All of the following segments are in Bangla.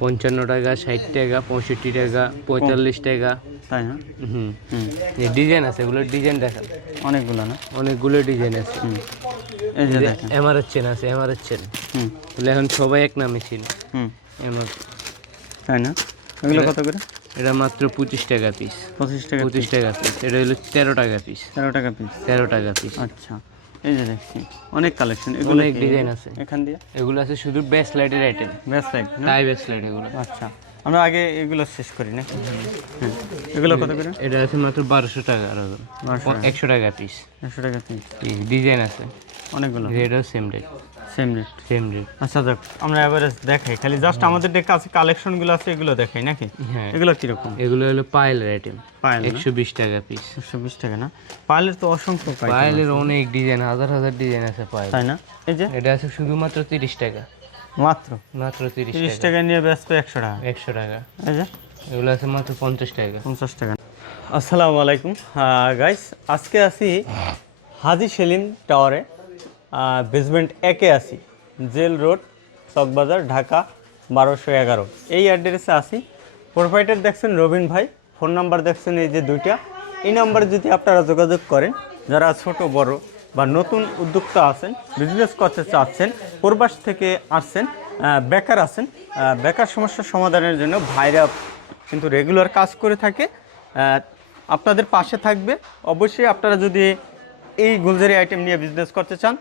পঞ্চান্ন টাকা ষাট টাকা পঁয়ষট্টি টাকা পঁয়তাল্লিশ টাকা তাই না? হুম। হুম। ডিজাইন আছে এগুলোর ডিজাইন দেখান। অনেকগুলো না? অনেকগুলো ডিজাইন আছে। হুম। এমআরএস চেন আছে এমআরএস চেন। হুম। এখন সবাই এক নামে চিনি। হুম। এমআর তাই না? এগুলো কত করে? এটা মাত্র পঁচিশ টাকা পিস পঁচিশ টাকা পঁচিশ টাকা পিস এটা হলো তেরো টাকা পিস তেরো টাকা পিস তেরো টাকা পিস আচ্ছা। এই যে দেখছি অনেক কালেকশন এগুলো অনেক ডিজাইন আছে। এখান দিয়ে? এগুলো আছে শুধু বেস্ট লাইটের item bracelet tie best light এগুলো। আচ্ছা আমরা আগে এগুলো শেষ করি না? হ্যাঁ এগুলো কত করে? এটা আছে মাত্র বারোশো টাকা আর বারোশো টাকা। একশো টাকা পিস একশো টাকা পিস ডিজাইন আছে। অনেকগুলো। এটাও same rate same rate same rate আচ্ছা যাক আমরা এভারেজ দেখাই। খালি জাস্ট আমাদের যে কাছে কালেকশনগুলো আছে এগুলো দেখাই নাকি? হ্যাঁ। এগুলো কীরকম? এগুলো হলো পায়েলের আইটেম পায়েল একশো বিশ টাকা পিস একশো বিশ টাকা না? পায়েলের তো অসংখ্য পায়েলের অনেক ডিজাইন হাজার হাজার ডিজাইন আছে পায়েল তাই না? এই যে? এটা আছে শুধুমাত্র তিরিশ টাকা। মাত্র? মাত্র তিরিশ তিরিশ টাকা। টাকা নিয়ে ব্যস্ত একশো টাকা। একশো টাকা। এই যে? এগুলো আছে মাত্র পঞ্চাশ টাকা। পঞ্চাশ টাকা। আসসালামু আলাইকুম। গাইস আজকে আছি হাজি সেলিম টাওয়ারে বেসমেন্ট একে আছি জেল রোড, চকবাজার, ঢাকা, বারোশো এগারো। এই অ্যাড্রেসে আছি প্রোভাইডার দেখছেন রবিন ভাই। ফোন নাম্বার দেখছেন এই যে দুইটা। এই নাম্বারে যদি আপনারা যোগাযোগ করেন, যারা ছোট, বড় বা নতুন উদ্যোক্তা আছেন বিজনেস করতে চাচ্ছেন, প্রবাস থেকে আসছেন বেকার আছেন বেকার সমস্যার সমাধানের জন্য ভাইরা কিন্তু রেগুলার কাজ করে থাকে। আপনাদের পাশে থাকবে। অবশ্যই আপনারা যদি এই গুলজারি আইটেম নিয়ে বিজনেস করতে চান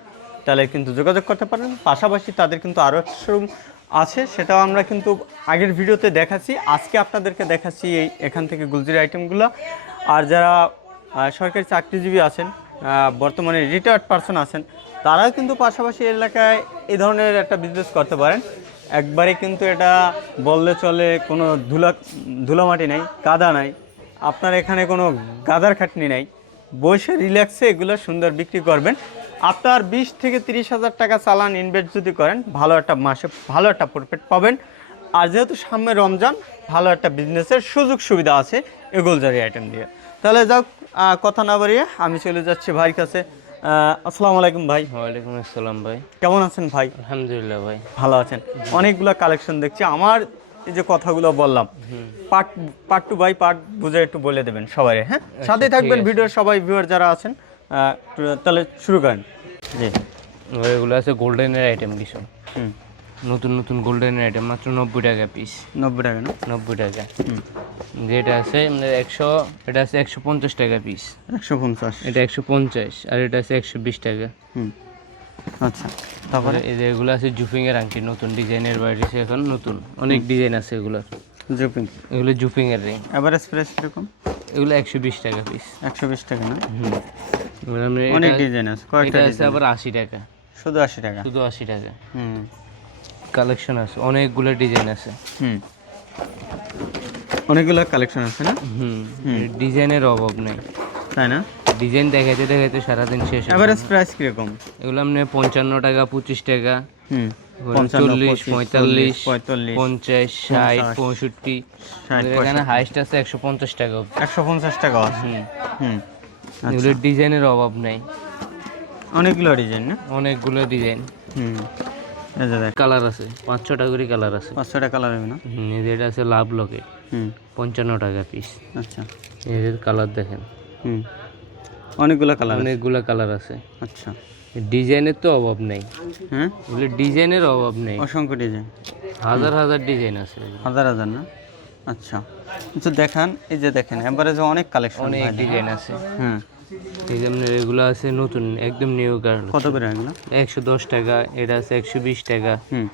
তাহলে কিন্তু যোগাযোগ করতে পারেন। পাশাপাশি তাদের কিন্তু আরও একটা শোরুম আছে, সেটাও আমরা কিন্তু আগের ভিডিওতে দেখাচ্ছি। আজকে আপনাদেরকে দেখাচ্ছি এই এখান থেকে গুলজারি আইটেমগুলো আর যারা সরকারি চাকরিজীবী আছেন বর্তমানে রিটায়ার্ড পারসন আছেন, তারাও কিন্তু পাশাপাশি এলাকায় এই ধরনের একটা বিজনেস করতে পারেন। একবারে কিন্তু এটা বললে চলে, কোনো ধুলা ধুলামাটি নাই কাদা নাই। আপনার এখানে কোনো গাদার খাটনি নাই। বসে রিল্যাক্সে এগুলো সুন্দর বিক্রি করবেন। আপনার বিশ থেকে তিরিশ হাজার টাকা চালান ইনভেস্ট যদি করেন ভালো একটা মাসে ভালো একটা প্রফিট পাবেন। আর যেহেতু সামনে রমজান ভালো একটা বিজনেসের সুযোগ সুবিধা আছে এগোলজারি আইটেম দিয়ে। তাহলে যাক কথা না বাড়িয়ে আমি চলে যাচ্ছি ভাইয়ের কাছে। আসসালামু আলাইকুম ভাই। ওয়ালাইকুম আসসালাম ভাই। কেমন আছেন ভাই? আলহামদুলিল্লাহ ভাই। ভালো আছেন। অনেকগুলো কালেকশন দেখছি। আমার এই যে কথাগুলো বললাম part part to by part বুঝে একটু বলে দেবেন সবাই হ্যাঁ? সাথে থাকবেন ভিডিওর সবাই ভিউয়ার যারা আছেন। তাহলে শুরু করেন। জি। এগুলো আছে গোল্ডেনের আইটেম কিছু। হুম। নতুন নতুন গোল্ডেনের আইটেম মাত্র নব্বই টাকা পিস নব্বই টাকা না? নব্বই টাকা। যেটা আছে আমাদের একশো এটা আছে একশো পঞ্চাশ টাকা পিস একশো পঞ্চাশ। এটা একশো পঞ্চাশ আর এটা আছে একশো বিশ টাকা। হুম। আচ্ছা তারপরে? এই যে এগুলো আছে জুপিং এর আংটি নতুন ডিজাইনের বাইরে এখন নতুন। অনেক ডিজাইন আছে এগুলোর। জুপিং? এগুলো জুপিং এর রিং এভারেজ প্রাইস কীরকম? এগুলো একশো বিশ টাকা পিস একশো বিশ টাকা না? হুম। অনেক ডিজাইন আছে কয়েকটা আছে আবার আশি টাকা। শুধু আশি টাকা? শুধু আশি টাকা। হুম। কালেকশন আছে অনেকগুলো ডিজাইন আছে। হুম। অনেকগুলো কালেকশন আছে না? হুম। ডিজাইনের অভাব নেই। তাই না? ডিজাইন দেখাইতে দেখাইতে সারাদিন শেষ এভারেজ প্রাইস কীরকম? এগুলো আপনি পঞ্চান্ন টাকা পঁচিশ টাকা। হুম। চল্লিশ পঁয়তাল্লিশ পঁয়তাল্লিশ পঞ্চাশ ষাট পঁয়ষট্টি। এখানে হাইস্ট আছে একশো পঞ্চাশ টাকা একশো পঞ্চাশ টাকা আছে। হুম। হুম। এগুলো ডিজাইনের অভাব নেই। অনেকগুলো ডিজাইন না? অনেকগুলো ডিজাইন। হুম। এই যে দেখ। কালার আছে পাঁচ ছটা করে কালার আছে। পাঁচশোটা কালার হবে না? হুম এই যে এটা আছে লাভ লকে হুম। পঞ্চান্ন টাকা পিস আচ্ছা। এদের কালার দেখেন। হুম। অনেকগুলো কালার অনেকগুলো কালার আছে। আচ্ছা। ডিজাইনের তো অভাব নেই। হ্যাঁ? ডিজাইনের অভাব নেই। অসংখ্য ডিজাইন। হাজার হাজার ডিজাইন আছে। হাজার হাজার না? আচ্ছা। আচ্ছা দেখান এই যে দেখেন এভারেজে অনেক কালেকশন অনেক ডিজাইন আছে। হ্যাঁ এই যে আপনার এগুলো আছে নতুন একদম নিউ কালার কত করে এগুলো? একশো দশ টাকা এটা আছে একশো বিশ টাকা। হুম।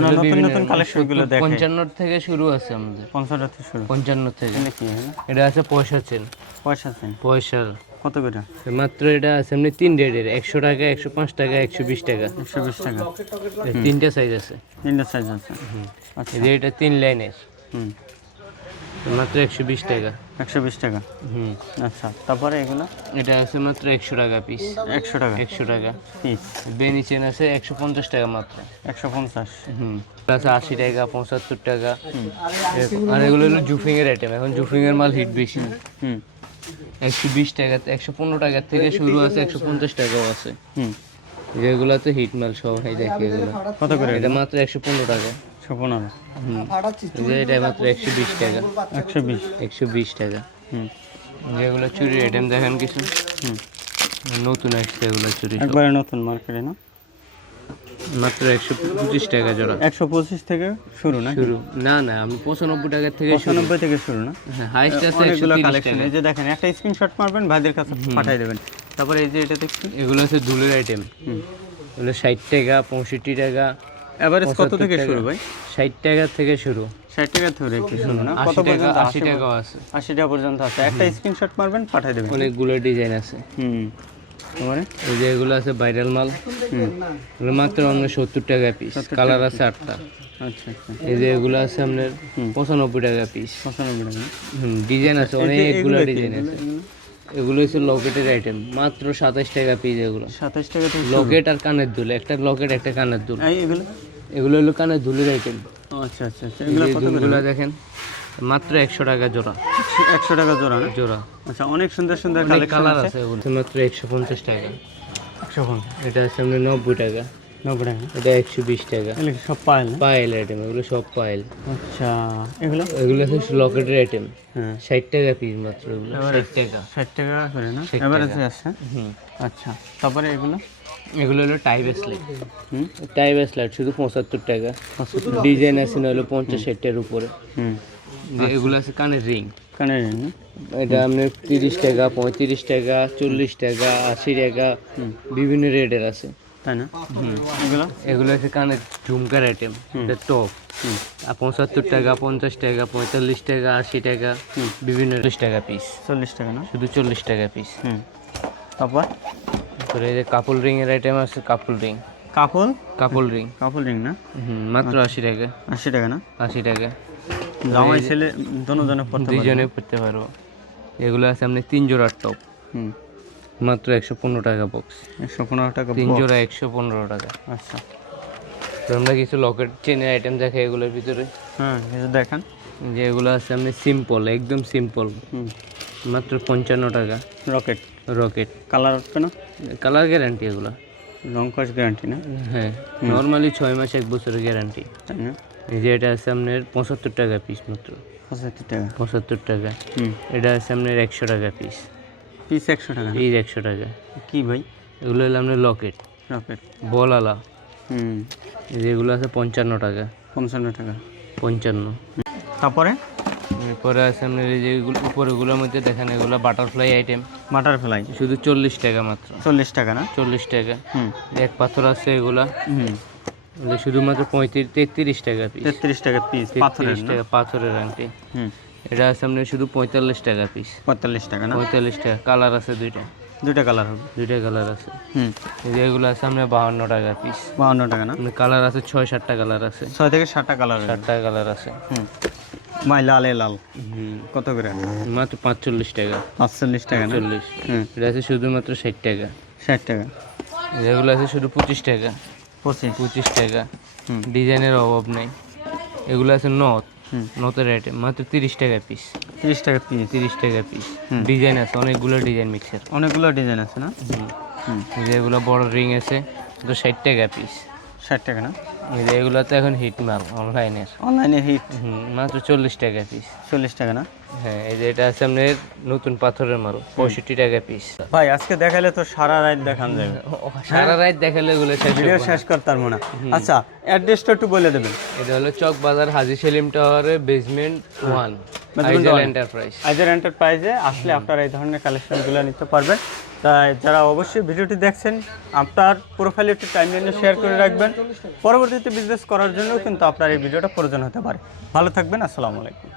নতুন নতুন কালেকশনগুলো সত্তর- দেখে পঞ্চান্ন থেকে শুরু আছে আমাদের। পঞ্চান্ন থেকে শুরু। পঞ্চান্ন থেকে। এখানে কি এটা আছে পয়সা চেন। পয়সা আছে পয়সার কত করে? মাত্র এটা আছে এমনি তিন রেটের একশো টাকা একশো পাঁচ টাকা একশো বিশ টাকা। একশো বিশ টাকা। তিনটা সাইজ আছে। তিনটা সাইজ আছে। আচ্ছা। এই যে এটা তিন লাইনের। হুম। মাত্র একশো বিশ টাকা। একশো বিশ টাকা? হুম। আচ্ছা তারপরে এগুলো? এটা আছে মাত্র একশো টাকা পিস একশো টাকা। একশো টাকা। পিস বেনি চেন আছে একশো পঞ্চাশ টাকা মাত্র। একশো পঞ্চাশ। হুম। আছে আশি টাকা পঁচাত্তর টাকা। আর এগুলো হলো জুফিং এর আইটেম এখন জুফিং এর মাল হিট বেশি। হুম। একশো বিশ টাকা একশো পনেরো টাকার থেকে শুরু আছে একশো পঞ্চাশ টাকাও আছে। হুম। যেগুলো তো হিট মাল সবাই দেখে এগুলো। কত করে এটা মাত্র একশো পনেরো টাকা। পনেরো এটা মাত্র একশো বিশ টাকা। একশো বিশ। একশো বিশ টাকা। হুম। যেগুলো চুরির আইটেম দেখেন কিছু? হুম। নতুন আসছে এগুলো চুরি একবারে নতুন মার্কেটে না? মাত্র একশো পঁচিশ টাকা জোড়া। একশো পঁচিশ থেকে শুরু না শুরু। না না আমি পঁচানব্বই টাকার থেকে পঁচানব্বই থেকে শুরু না? হাইস্ট আছে একশো কালেকশন এই যে দেখেন একটা স্ক্রিনশট মারবেন ভাইদের কাছে পাঠিয়ে দেবেন। তারপরে এই যে এটা দেখছি এগুলো হচ্ছে দুলের আইটেম হুম। এগুলো ষাট টাকা পঁয়ষট্টি টাকা। এভারেজ কত থেকে শুরু ভাই? ষাট টাকা থেকে শুরু। ষাট টাকা ধরে কি শুরু না? কত টাকা পর্যন্ত আশি টাকাও আছে। আশি টাকা পর্যন্ত আছে। একটা স্ক্রিনশট মারবেন পাঠিয়ে দেবেন। অনেকগুলো ডিজাইন আছে। হুম। তারপরে এই যে এগুলো আছে ভাইরাল মাল। হুম মাত্র আপনার সত্তর টাকা পিস কালার আছে আটটা। আচ্ছা আচ্ছা। এই যে এগুলো আছে আপনার পঁচানব্বই টাকা পিস পঁচানব্বই টাকা। না? হুম ডিজাইন আছে অনেকগুলো ডিজাইন আছে। এগুলো হচ্ছে লকেটের আইটেম মাত্র সাতাশ টাকা পিস এগুলো। সাতাশ টাকা লকেট আর কানের দুল। একটা লকেট একটা কানের দুল। এই এগুলো? এগুলো হলো কানের দুলের আইটেম আচ্ছা আচ্ছা আচ্ছা। এগুলো দেখেন মাত্র একশো টাকা জোড়া। একশো টাকা জোড়া না? জোড়া। আচ্ছা অনেক সুন্দর সুন্দর কালার আছে। মাত্র একশো পঞ্চাশ টাকা। একশো পঞ্চাশ। এটা আছে নব্বই টাকা। নব্বই টাকা এটা একশো বিশ টাকা। এগুলো সব পায়েল পায়েল আইটেম এগুলো সব পায়েল। আচ্ছা এগুলো? এগুলো হচ্ছে লকেটের আইটেম হ্যাঁ। ষাট টাকা পিস মাত্র এগুলো। ষাট টাকা। ষাট টাকা করে না? এভারেজে আছে হুম। আচ্ছা তারপরে এগুলো? এগুলো হলো টাই ব্রেসলেট হুম? টাই ব্রেসলেট শুধু পঁচাত্তর টাকা। ডিজাইন আছে না হলো পঞ্চাশ ষাটটার উপরে। হুম। এগুলো আছে কানের রিং কানের ring না? এটা আপনার তিরিশ টাকা পঁয়ত্রিশ টাকা চল্লিশ টাকা আশি টাকা বিভিন্ন রেটের আছে। তাই না? এগুলো? এগুলো আছে কানের ঝুমকার আইটেম এটা টপ হুম। আর পঁচাত্তর টাকা পঞ্চাশ টাকা পঁয়তাল্লিশ টাকা আশি টাকা বিভিন্ন চল্লিশ টাকা পিস চল্লিশ টাকা না? শুধু চল্লিশ টাকা পিস হুম। তারপর? তারপরে এই যে কাপল রিং এর আইটেম আছে couple ring couple couple ring couple ring না? হুম মাত্র আশি টাকা। আশি টাকা না? আশি টাকা। জামাই ছেলে দোনো জনে পড়তে পারবে। দুইজনে পড়তে পারব। এগুলো আছে আপনি তিন জোড়ার টপ হুম। মাত্র একশো পনেরো টাকা বক্স একশো পনেরো টাকা তিন জোড়া একশো পনেরো টাকা। আচ্ছা। তো আমরা কিছু লকেট চেনের আইটেম দেখাই এগুলোর ভিতরে। হ্যাঁ কিছু দেখান। যে এগুলো আছে আপনি সিম্পল একদম সিম্পল মাত্র পঞ্চান্ন টাকা। রকেট রকেট কালার কেন কালার গ্যারান্টি এগুলো। রং কস গ্যারান্টি না? হ্যাঁ নর্মালি ছয় মাস এক বছরের গ্যারান্টি তাই না? এই যে এটা আছে আপনার পঁচাত্তর টাকা পিস মাত্র। পঁচাত্তর টাকা। পঁচাত্তর টাকা। হুম। এটা আছে আপনার একশো টাকা পিস পিস একশো টাকা পিস একশো টাকা। কি ভাই? এগুলো হলো আপনার লকেট। রকেট বলালা। হুম। এই যে এগুলো আছে পঞ্চান্ন টাকা। পঞ্চান্ন টাকা। পঞ্চান্ন। তারপরে? এরপরে আছে আপনার এই যে উপরেগুলোর মধ্যে দেখেন এগুলো বাটারফ্লাই আইটেম বাটারফ্লাই শুধু চল্লিশ টাকা মাত্র। চল্লিশ টাকা না? চল্লিশ টাকা। হুম। এক পাথর আছে এগুলা। হুম। শুধুমাত্র পঁয়ত্রিশ তেত্রিশ টাকা পিস তেত্রিশ টাকা পিস পাথরের টাকা পাথরের আংটি। হুম। এটা আছে আপনার শুধু পঁয়তাল্লিশ টাকা পিস পঁয়তাল্লিশ টাকা না? পঁয়তাল্লিশ টাকা। কালার আছে দুইটা। দুইটা কালার হবে। দুইটা কালার আছে। হুম। এগুলো আছে আপনার বাহান্ন টাকা পিস বাহান্ন টাকা না? কালার আছে ছয় সাতটা কালার আছে। ছয় থেকে সাতটা কালার সাতটা কালার আছে। হুম। মাই লাল এ লাল। হুম। কত করে? মাত্র পাঁচচল্লিশ টাকা। পাঁচচল্লিশ টাকা চল্লিশ হুম। এটা আছে শুধুমাত্র ষাট টাকা। ষাট টাকা। এগুলো আছে শুধু পঁচিশ টাকা। পঁচিশ। পঁচিশ টাকা। হুম। ডিজাইনের অভাব নেই। এগুলো আছে নথ। হুম। নথের আইটেম মাত্র তিরিশ টাকা পিস তিরিশ টাকা পিস তিরিশ টাকা পিস। ডিজাইন আছে অনেকগুলো ডিজাইন মিক্সার অনেকগুলো ডিজাইন আছে না? হুম। যেগুলো বড় রিং আছে তো ষাট টাকা পিস ষাট টাকা না? এগুলো তো এখন হিট মাল অনলাইনের অনলাইনে হিট মাত্র চল্লিশ টাকা পিস চল্লিশ টাকা না? হ্যাঁ এই যে এটা আছে আপনার নতুন পাথরের মাল পঁয়ষট্টি টাকা পিস ভাই আজকে দেখালে তো সারা রাত দেখান যাবে। সারা রাত দেখালে এগুলো ভিডিও। শেষ করতাম মনে আচ্ছা অ্যাড্রেসটা একটু বলে দেবেন। এটা হলো চক বাজার হাজি সেলিম টাওয়ারের basement one Aizel enterprise Aizar এন্টারপ্রাইজে আসলে আপনারা এই ধরনের কালেকশনগুলো নিতে পারবেন। তাই যারা অবশ্যই ভিডিওটি দেখছেন, আপনার প্রোফাইলে একটি টাইম লাইনে শেয়ার করে রাখবেন। পরবর্তীতে বিজনেস করার জন্য কিন্তু আপনার এই ভিডিওটা প্রয়োজন হতে পারে। ভালো থাকবেন, আসসালামু আলাইকুম।